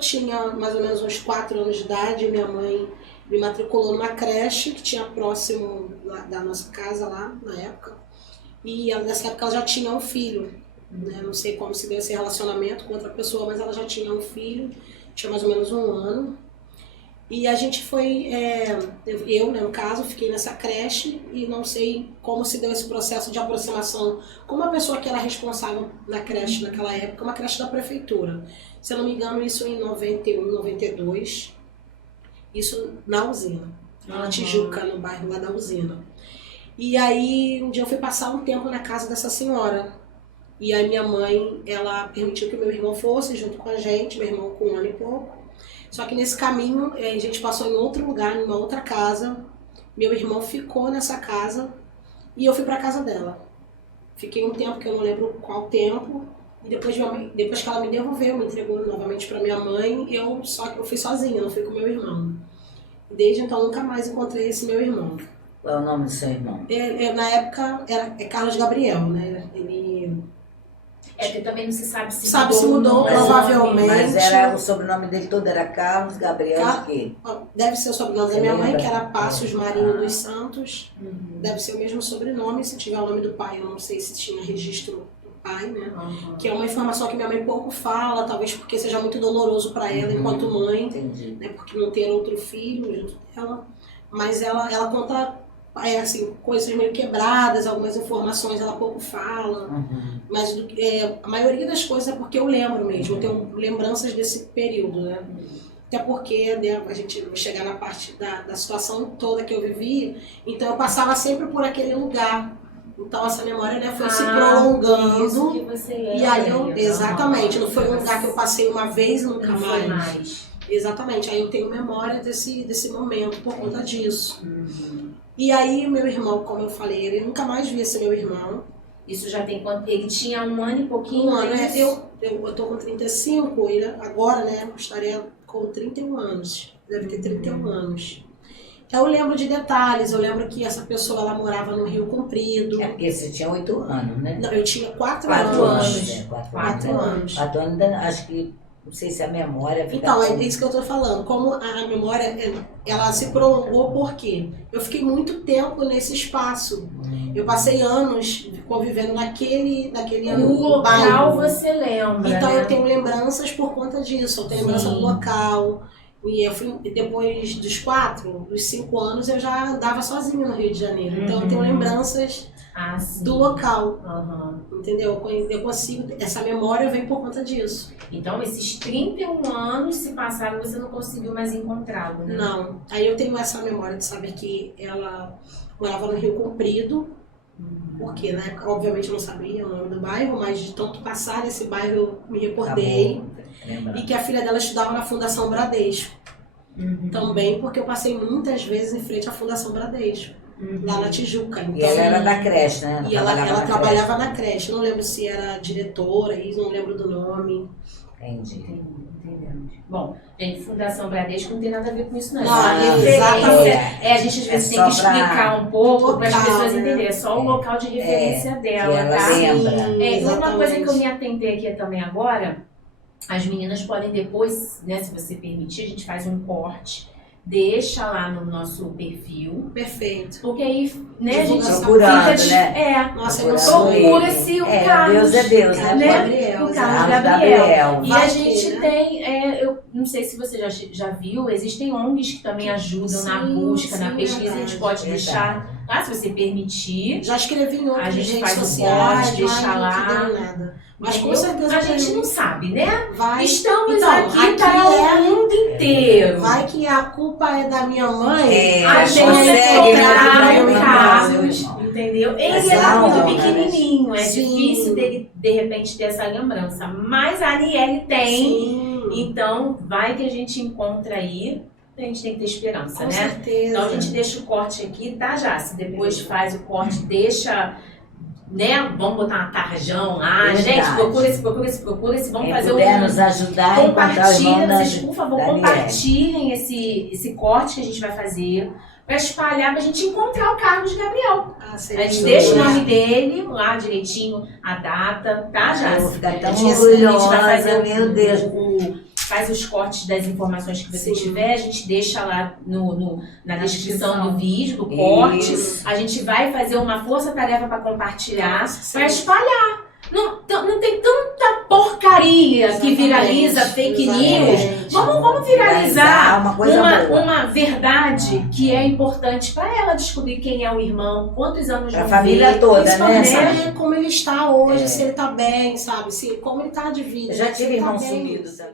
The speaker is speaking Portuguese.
tinha mais ou menos uns 4 anos de idade, minha mãe me matriculou numa creche que tinha próximo da nossa casa lá, na época. E nessa época ela já tinha um filho, né? Não sei como se deu esse relacionamento com outra pessoa, mas ela já tinha um filho, tinha mais ou menos 1 ano. E a gente foi, eu, né, no caso, fiquei nessa creche e não sei como se deu esse processo de aproximação com uma pessoa que era responsável na creche naquela época, uma creche da prefeitura. Se eu não me engano, isso em 91, 92, isso na Usina, na Tijuca, no bairro lá da Usina. E aí, um dia eu fui passar um tempo na casa dessa senhora. E aí minha mãe, ela permitiu que meu irmão fosse junto com a gente, meu irmão com 1 ano e pouco. Só que nesse caminho, a gente passou em outro lugar, em uma outra casa. Meu irmão ficou nessa casa e eu fui pra casa dela. Fiquei um tempo, que eu não lembro qual tempo. E depois que ela me devolveu, me entregou novamente pra minha mãe, eu fui sozinha, não fui com meu irmão. E desde então, nunca mais encontrei esse meu irmão. Qual é o nome do seu irmão? Na época, é Carlos Gabriel, né? Ele... que também não se sabe se mudou, provavelmente. Mas o sobrenome dele todo era Carlos Gabriel de quê? Deve ser o sobrenome da minha mãe, que era Passos Marinho dos Santos. Deve ser o mesmo sobrenome, se tiver o nome do pai, eu não sei se tinha registro do pai, né? Que é uma informação que minha mãe pouco fala, talvez porque seja muito doloroso para ela enquanto mãe, né? Porque não ter outro filho junto dela. Mas ela conta... assim, coisas meio quebradas, algumas informações ela pouco fala, mas a maioria das coisas é porque eu lembro mesmo, eu tenho lembranças desse período, né? Até porque, né, a gente vai chegar na parte da situação toda que eu vivi, então eu passava sempre por aquele lugar. Então essa memória, né, foi se prolongando. Isso que você lembra, e aí exatamente, não foi um lugar que eu passei uma vez e nunca mais. Exatamente, aí eu tenho memória desse momento por conta disso. E aí meu irmão, como eu falei, ele nunca mais via esse meu irmão. Isso já tem quanto? Ele tinha 1 ano e pouquinho? 1 ano, né? Eu tô com 35, ele agora, né, eu estaria com 31 anos. Deve ter 31 anos. Então eu lembro de detalhes, eu lembro que essa pessoa, ela morava no Rio Comprido. Porque você tinha 8 anos, né? Não, eu tinha 4 anos. anos. 4 anos. 4 anos, acho que... Não sei se a memória... Então, é isso que eu tô falando. Como a memória, ela se prolongou, por quê? Eu fiquei muito tempo nesse espaço. Eu passei anos convivendo naquele o local bairro. Você lembra, então, né? eu tenho lembranças por conta disso. Eu tenho lembrança do local. E eu fui, depois dos 5 anos, eu já andava sozinha no Rio de Janeiro. Então, eu tenho lembranças do local. Entendeu? Eu consigo... Essa memória vem por conta disso. Então, esses 31 anos se passaram e você não conseguiu mais encontrá-lo, né? Não. Aí eu tenho essa memória de saber que ela morava no Rio Comprido, porque na época, obviamente, eu não sabia o nome do bairro, mas de tanto passar nesse bairro eu me recordei. E que a filha dela estudava na Fundação Bradesco. Também porque eu passei muitas vezes em frente à Fundação Bradesco. Lá na Tijuca. Então, e ela era da creche, né? Ela trabalhava na creche. Não lembro se era diretora, não lembro do nome. Entendi. Entendemos. Bom, gente, Fundação Bradesco não tem nada a ver com isso, não. Exatamente. A gente às vezes tem que explicar um pouco para as pessoas entenderem. É só o local de referência dela, ela tá? lembra. Uma coisa que eu me atentei aqui também agora, as meninas podem depois, né, se você permitir, a gente faz um corte. Deixa lá no nosso perfil. Perfeito. Porque aí, né, a gente procurando, fica né? Nossa, procura-se o Carlos. Deus é Deus, né? O Carlos Gabriel. E a Vai gente ter, tem, eu não sei se você já viu, existem ONGs que também ajudam na busca, na pesquisa. A gente pode deixar, se você permitir. Já escrevi em outras redes faz sociais, deixa lá. Não deu nada. Mas com certeza a gente não sabe, né? Estamos então, aqui para o mundo inteiro. Vai que a culpa é da minha mãe. A gente encontrar o Carlos, entendeu? Ele era muito pequenininho, é difícil dele, de repente, ter essa lembrança. Mas a Aniele tem, então vai que a gente encontra aí. A gente tem que ter esperança, com né? Certeza. Então a gente deixa o corte aqui, tá, Jace? Depois faz o corte, deixa... Né? Vamos botar uma tarjão lá, gente, procura esse, vamos fazer nos ajudar a compartilha, vocês, por favor, compartilhem esse corte que a gente vai fazer para espalhar, pra gente encontrar o Carlos Gabriel. A gente deixa o nome dele lá direitinho, a data, tá, Jace? Eu vou ficar tão orgulhosa, a gente vai fazer meu Deus. faz os cortes das informações que você Sim. tiver, a gente deixa lá na descrição do vídeo, do corte. Isso. A gente vai fazer uma força-tarefa para compartilhar, Sim. para espalhar. Não tem tanta porcaria que viraliza fake news. Exatamente. Vamos viralizar uma coisa boa. uma verdade que é importante para ela descobrir quem é o irmão, quantos anos Pra vão família ver, toda, principalmente, né? Saber como ele está hoje, É. se ele tá bem, sabe? Se, como ele tá de vida. Eu já se tive ele tá irmão bem. sumido também.